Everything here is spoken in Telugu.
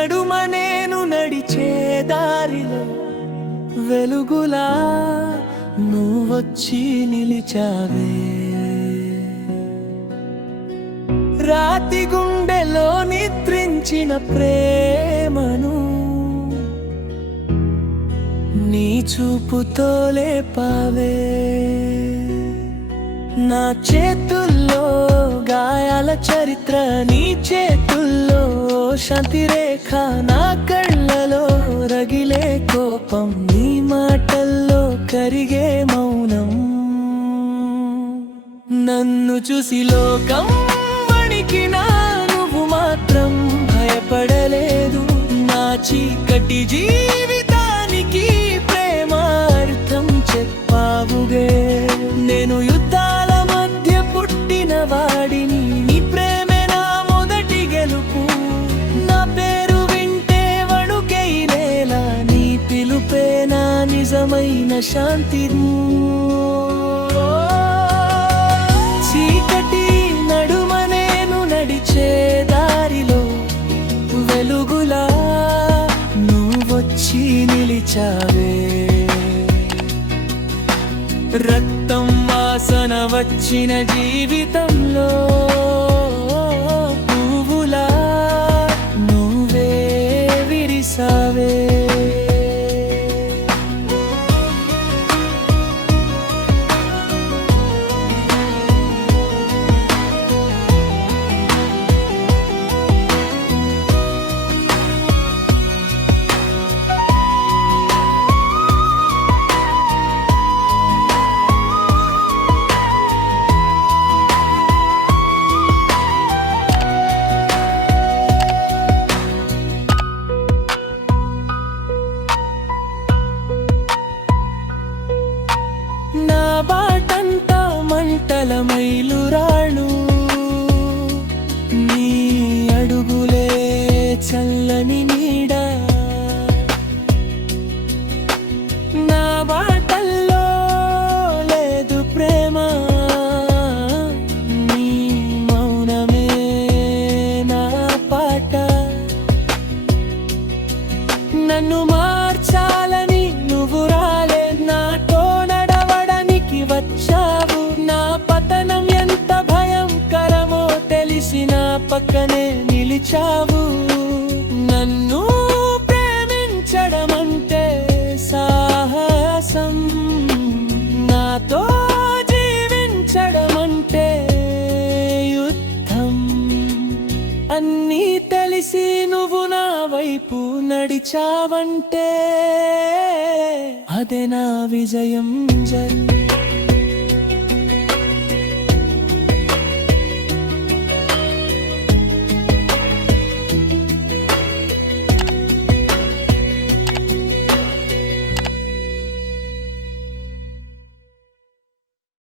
నడుమ నేను నడిచే దారిలో వెలుగులా నువ్వొచ్చి నిలిచావే. రాతి గుండెలో నిద్రించిన ప్రేమను నీ చూపుతో లేపావే. నా చేతుల్లో గాయాల చరిత్ర, నీ చేతుల్లో శాంతి రేఖ, నా కళ్ళలో రగిలే కోపం, నీ మాటల్లో కరిగే మౌనం. నన్ను చూసి లోకం వణికినా నువ్వు మాత్రం భయపడలేదు. నా చీకటి జీవితానికి ప్రేమ అర్థం చెప్పావుగే. నేను యుద్ధాల మధ్య పుట్టిన వాడిని, నీ ప్రేమే నా మొదటి గెలుపు. నా పేరు వింటే వణుకెయిలేలా, నీ పిలుపే నా నిజమైన శాంతి. చీకటి నడుమ నేను నడిచే దారిలో వెలుగులా నువ్వొచ్చి నిలిచావే. రక్తం వాసన వచ్చిన జీవితంలో పువ్వులా నువ్వే విరిసావే. నా బాటంతా మంటల మైలురాళ్ళు, నీ అడుగులే చల్లని నీడ. నా బాటల్లో లేదు ప్రేమ, నీ మౌనమే నా పాట. నన్ను మార్చాలని నువ్వు రాలే, నాతో వచ్చావు. నా పతనం ఎంత భయంకరమో తెలిసి నా పక్కనే నిలిచావు. నన్ను ప్రేమించడం అంటే సాహసం, నాతో జీవించడం అంటే యుద్ధం. అన్నీ తెలిసి నువ్వు నా వైపు నడిచావంటే అదే నా విజయం.